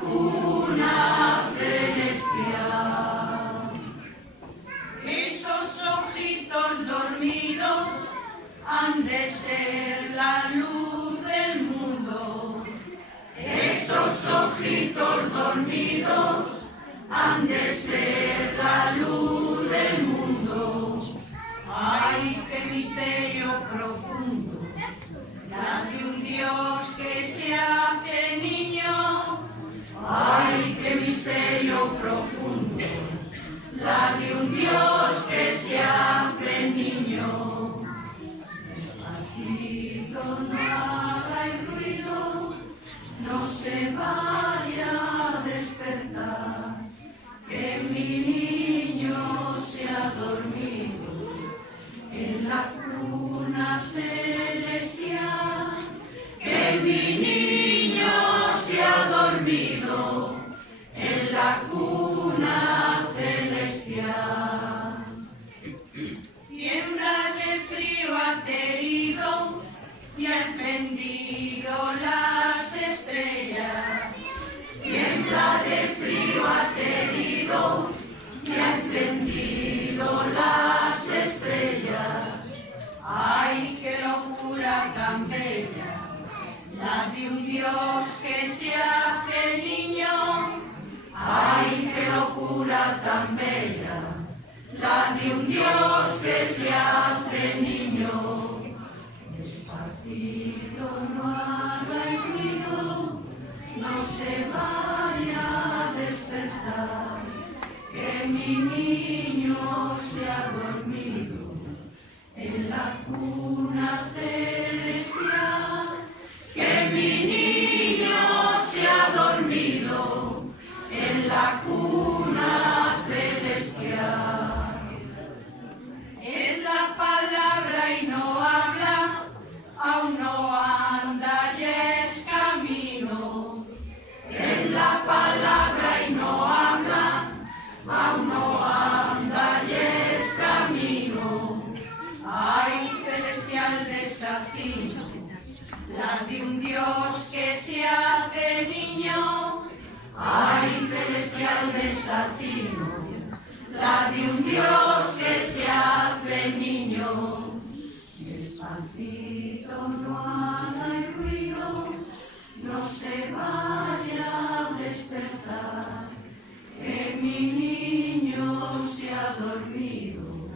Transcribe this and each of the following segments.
cuna celestial. Esos ojitos dormidos han de ser la luz del mundo. Esos ojitos dormidos han de ser la luz del mundo. ¡Ay, qué misterio profundo! La de un Dios que se hace niño. ¡Ay, qué misterio profundo! La de un Dios que se hace niño. Despacito, no haga el ruido, no se vaya a despertar, que mi niño se ha dormido en la cuna celestial, que mi niño se ha dormido en la cuna celestial. Tiembla de frío aterido y ha encendido las estrellas. Tiembla de frío aterido y ha encendido las estrellas. ¡Ay, qué locura tan bella! La de un Dios que se hace niño. ¡Ay, qué locura tan bella! La de un Dios que se hace niño. Despacito, no haga el ruido, no se vaya a despertar, que mi niño se ha dormido en la cuna celestial, que mi niño se ha dormido en la cuna celestial. Es la palabra y no habla, aún no anda y es camino. Es la palabra y no habla, aún no anda y es camino. ¡Ay, celestial desatino! La de un Dios que se hace niño. ¡Ay, celestial desatino! La de un Dios que se hace niño. Despacito, no haga el ruido, no se vaya a despertar, que mi niño se ha dormido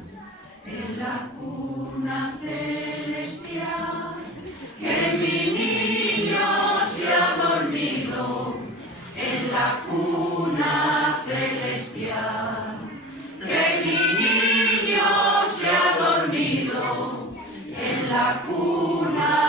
en la cuna celestial, que mi niño se ha dormido en la cuna celestial, que mi niño se ha dormido en la cuna